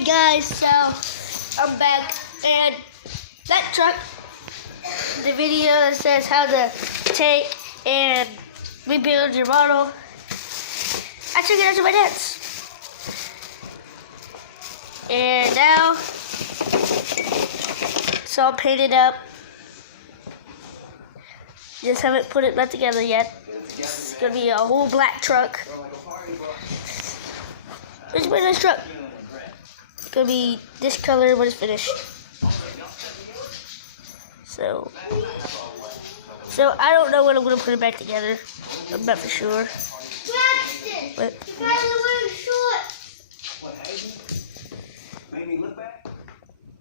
Hey guys, so I'm back, and that truck, the video says how to take and rebuild your model. I took it out to my dad's, and now it's all painted up. Just haven't put it back together yet. It's gonna be a whole black truck. It's a very nice truck. It's gonna be this color when it's finished. So I don't know when I'm gonna put it back together. I'm not for sure. But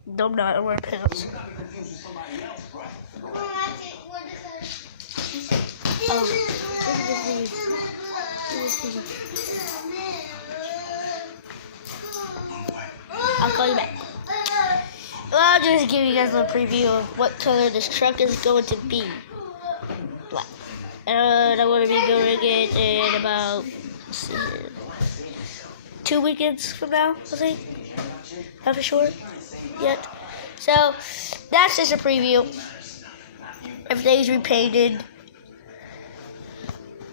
no, I'm not. I'm wearing pants. I'll call you back. Well, I'll just give you guys a little preview of what color this truck is going to be. Black. And I'm going to be building it in about, let's see here, 2 weekends from now, I think. Not for sure yet. So, that's just a preview. Everything's repainted.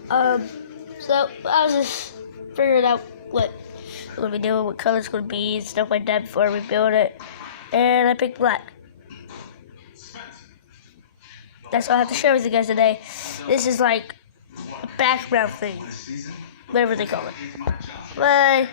So I was just figuring out what I'm gonna be doing, what color it's gonna be, and stuff like that before we build it. And I picked black. That's all I have to share with you guys today. This is like a background thing, whatever they call it. Bye.